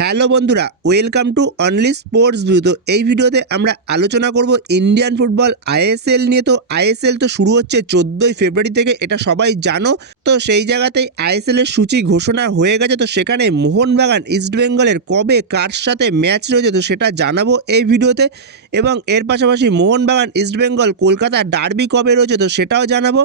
Hello বন্ধুরা, welcome to only sports view. তো এই ভিডিওতে আমরা আলোচনা করব ইন্ডিয়ান ফুটবল আইএসএল নিয়ে। তো আইএসএল তো শুরু হচ্ছে 14ই ফেব্রুয়ারি থেকে, এটা সবাই জানো। তো সেই জায়গাতেই আইএসএল এর সূচি ঘোষণা হয়ে গেছে। তো সেখানে মোহনবাগান ইস্টবেঙ্গলের কবে কার সাথে ম্যাচ রয়েছে তো সেটা জানাবো এই ভিডিওতে। এবং এর পাশাপাশি মোহনবাগান ইস্টবেঙ্গল কলকাতা ডার্বি কবে রয়েছে তো সেটাও জানাবো।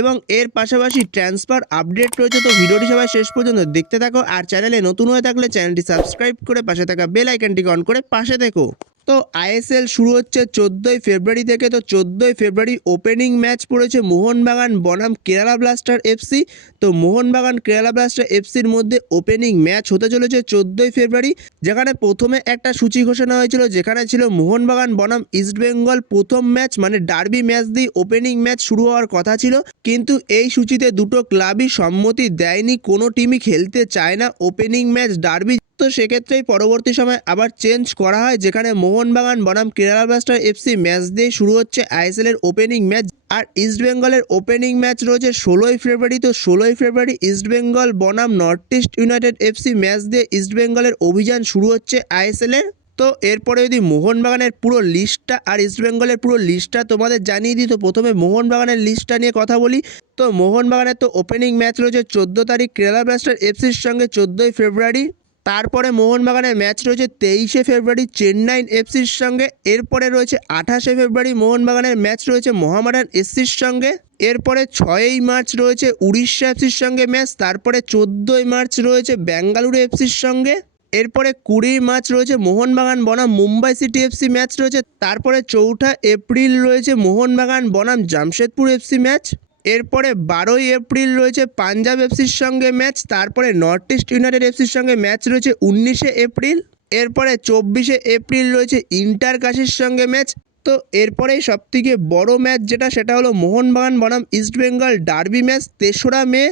এবং এর পাশাপাশি ট্রান্সফার আপডেট রয়েছে। তো ভিডিওটি সবাই শেষ পর্যন্ত দেখতে থাকো। আর চ্যানেলে নতুন হয়ে থাকলে চ্যানেলটি সাবস্ক্রাইব করে পাশে থাকা বেল আইকনটিকে অন করে পাশে থেকো। তো আইএসএল শুরু হচ্ছে 14ই ফেব্রুয়ারি থেকে। তো 14ই ফেব্রুয়ারি ওপেনিং ম্যাচ পড়েছে মোহনবাগান বনাম কেরালা ব্লাস্টার এফসি। তো মোহনবাগান কেরালা ব্লাস্টার এফসির মধ্যে ওপেনিং ম্যাচ হতে চলেছে 14ই ফেব্রুয়ারি, যেখানে প্রথমে একটা সূচি ঘোষণা হয়েছিল, যেখানে ছিল মোহনবাগান বনাম ইস্টবেঙ্গল প্রথম ম্যাচ, মানে ডার্বি ম্যাচ দিয়ে ওপেনিং ম্যাচ শুরু হওয়ার কথা ছিল। কিন্তু এই সূচিতে দুটো ক্লাবই সম্মতি দেয়নি, কোনো টিমই খেলতে চায় না ওপেনিং ম্যাচ ডার্বি। তো সেক্ষেত্রেই পরবর্তী সময় আবার চেঞ্জ করা হয়, যেখানে মোহনবাগান বনাম কেরালা ব্লাস্টার এফসি ম্যাচ দিয়ে শুরু হচ্ছে আইএসএল এর ওপেনিং ম্যাচ। আর ইস্টবেঙ্গলের ওপেনিং ম্যাচ রয়েছে 16ই ফেব্রুয়ারি। তো 16ই ফেব্রুয়ারি ইস্টবেঙ্গল বনাম north East United FC match দিয়ে ইস্টবেঙ্গলের অভিযান শুরু হচ্ছে আইএসএল এর। তো এরপরে যদি মোহনবাগানের পুরো লিস্টটা আর ইস্টবেঙ্গলের পুরো লিস্টটা তোমাদের জানিয়ে দিই, তো প্রথমে মোহনবাগানের লিস্টটা নিয়ে কথা বলি। তো মোহনবাগানের তো ওপেনিং ম্যাচ রয়েছে 14 তারিখ কেরালা ব্লাস্টার এফসির সঙ্গে 14ই ফেব্রুয়ারি। তারপরে মোহনবাগানের ম্যাচ রয়েছে 23শে ফেব্রুয়ারি চেন্নাইন এফসির সঙ্গে। এরপরে রয়েছে 28শে ফেব্রুয়ারি মোহনবাগানের ম্যাচ রয়েছে মোহামেডান এসসির সঙ্গে। এরপরে 6ই মার্চ রয়েছে উড়িষ্যা এফসির সঙ্গে ম্যাচ। তারপরে 14ই মার্চ রয়েছে বেঙ্গালুরু এফসির সঙ্গে। এরপরে 20 মার্চ রয়েছে মোহনবাগান বনাম মুম্বাই সিটি এফসি ম্যাচ রয়েছে। তারপরে 4 এপ্রিল রয়েছে মোহনবাগান বনাম জামশেদপুর এফসি ম্যাচ। এরপরে 12ই এপ্রিল রয়েছে পাঞ্জাব এফসির সঙ্গে ম্যাচ। তারপরে নর্থ ইস্ট ইউনাইটেড এফসির সঙ্গে ম্যাচ রয়েছে 19শে এপ্রিল। এরপরে 24শে এপ্রিল রয়েছে ইন্টার কাশির সঙ্গে ম্যাচ। তো এরপরেই সবথেকে বড় ম্যাচ যেটা, সেটা হলো মোহনবাগান বনাম ইস্টবেঙ্গল ডার্বি ম্যাচ 3রা মে।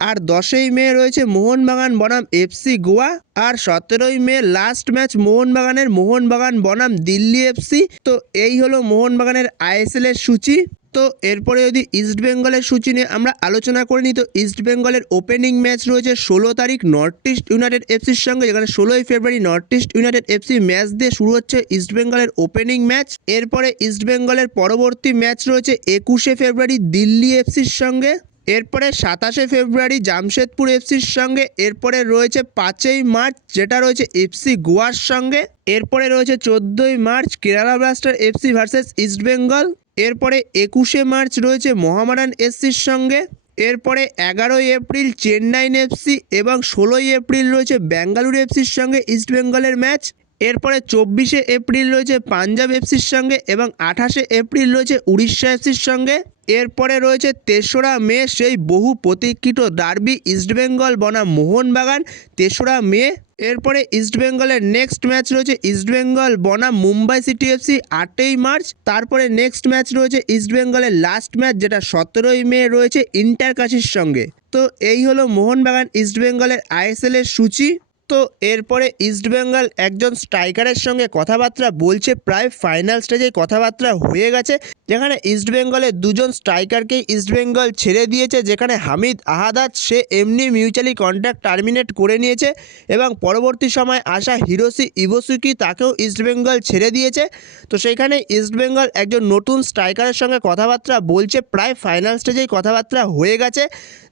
আর 10ই মে রয়েছে মোহনবাগান বনাম এফসি গোয়া। আর 17ই মে লাস্ট ম্যাচ মোহনবাগান বনাম দিল্লি এফসি। তো এই হলো মোহনবাগানের আইএসএল এর সূচি। তো এরপরে যদি ইস্টবেঙ্গলের সূচি নিয়ে আমরা আলোচনা করে নিই, তো ইস্টবেঙ্গলের ওপেনিং ম্যাচ রয়েছে 16 তারিখ নর্থ ইস্ট ইউনাইটেড এফসির সঙ্গে, যেখানে 16ই February North East United FC match দিয়ে শুরু হচ্ছে ইস্টবেঙ্গলের ওপেনিং ম্যাচ। এরপরে ইস্টবেঙ্গলের পরবর্তী ম্যাচ রয়েছে 21শে ফেব্রুয়ারি দিল্লি এফসির সঙ্গে। এরপরে 27শে ফেব্রুয়ারি জামশেদপুর এফসির সঙ্গে। এরপরে রয়েছে 5ই মার্চ যেটা রয়েছে এফসি গোয়ার সঙ্গে। এরপরে রয়েছে 14ই March Kerala Blaster FC versus East Bengal. এরপরে 21শে মার্চ রয়েছে মোহামেডান এসসির সঙ্গে। এরপরে 11ই এপ্রিল চেন্নাইন এফসি এবং 16ই এপ্রিল রয়েছে বেঙ্গালুরু এফসির সঙ্গে ইস্টবেঙ্গলের ম্যাচ। এরপরে 24শে এপ্রিল রয়েছে পাঞ্জাব এফসির সঙ্গে এবং 28শে এপ্রিল রয়েছে উড়িষ্যা এফসির সঙ্গে। এরপরে রয়েছে 3রা মে সেই বহু প্রতীক্ষিত ডার্বি ইস্টবেঙ্গল বনাম মোহনবাগান 3রা মে। এরপরে ইস্টবেঙ্গলের নেক্সট ম্যাচ রয়েছে ইস্টবেঙ্গল বনাম মুম্বাই সিটি এফসি 8ই মার্চ। তারপরে নেক্সট ম্যাচ রয়েছে ইস্টবেঙ্গলের লাস্ট ম্যাচ, যেটা 17ই মে রয়েছে ইন্টার কাশির সঙ্গে। তো এই হলো মোহনবাগান ইস্টবেঙ্গলের আইএসএল এর সূচি। তো এরপরে ইস্টবেঙ্গল একজন স্ট্রাইকারের সঙ্গে কথাবার্তা বলছে, প্রায় ফাইনাল স্টেজে কথাবার্তা হয়ে গেছে, যেখানে ইস্টবেঙ্গলের দুজন স্ট্রাইকারকেই ইস্টবেঙ্গল ছেড়ে দিয়েছে। যেখানে হামিদ আহাদাদ সে এমনি মিউচুয়ালি কন্ট্রাক্ট টার্মিনেট করে নিয়েছে এবং পরবর্তী সময় আসা হিরোশি ইবোসুকি তাকেও ইস্টবেঙ্গল ছেড়ে দিয়েছে। তো সেইখানে ইস্টবেঙ্গল একজন নতুন স্ট্রাইকারের সঙ্গে কথাবার্তা বলছে, প্রায় ফাইনাল স্টেজেই কথাবার্তা হয়ে গেছে,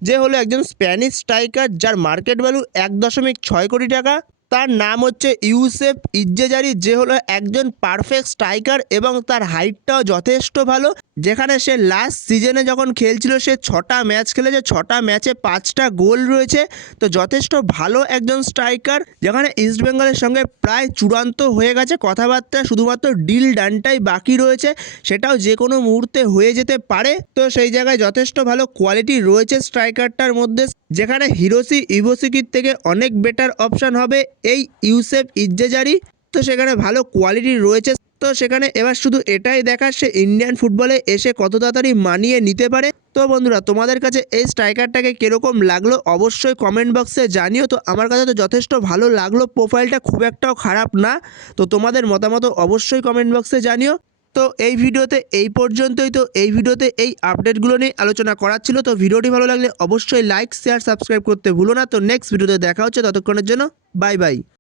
যে হলো একজন স্প্যানিশ স্ট্রাইকার যার মার্কেট ভ্যালু 1.6 কোটি টাকা। তার নাম হচ্ছে ইউসেফ ইজ্জেজারি, যে হলো একজন পারফেক্ট স্ট্রাইকার এবং তার হাইটটাও যথেষ্ট ভালো। যেখানে সে লাস্ট সিজনে যখন খেলছিল সে 6টা ম্যাচ খেলেছে, 6টা ম্যাচে 5টা গোল রয়েছে। তো যথেষ্ট ভালো একজন স্ট্রাইকার, যেখানে ইস্টবেঙ্গলের সঙ্গে প্রায় চূড়ান্ত হয়ে গেছে কথাবার্তা, শুধুমাত্র ডিল ডানটাই বাকি রয়েছে, সেটাও যে কোনো মুহূর্তে হয়ে যেতে পারে। তো সেই জায়গায় যথেষ্ট ভালো কোয়ালিটি রয়েছে স্ট্রাইকারটার মধ্যে, যেখানে হিরোশি ইবোসুকির থেকে অনেক বেটার অপশান হবে এই ইউসেফ ইজ্জেজারি। তো সেখানে ভালো কোয়ালিটি রয়েছে। তো সেখানে এবার শুধু এটাই দেখার সে ইন্ডিয়ান ফুটবলে এসে কত তাড়াতাড়ি মানিয়ে নিতে পারে। তো বন্ধুরা, তোমাদের কাছে এই স্ট্রাইকারটাকে কীরকম লাগলো অবশ্যই কমেন্ট বক্সে জানিও। তো আমার কাছে তো যথেষ্ট ভালো লাগলো, প্রোফাইলটা খুব একটাও খারাপ না। তো তোমাদের মতামত অবশ্যই কমেন্ট বক্সে জানিও। তো এই ভিডিওতে এই পর্যন্তই। তো এই ভিডিওতে এই আপডেটগুলো নিয়ে আলোচনা করার ছিল। তো ভিডিওটি ভালো লাগলে অবশ্যই লাইক শেয়ার সাবস্ক্রাইব করতে ভুলো না। তো নেক্সট ভিডিওতে দেখা হচ্ছে, ততক্ষণের জন্য বাই বাই।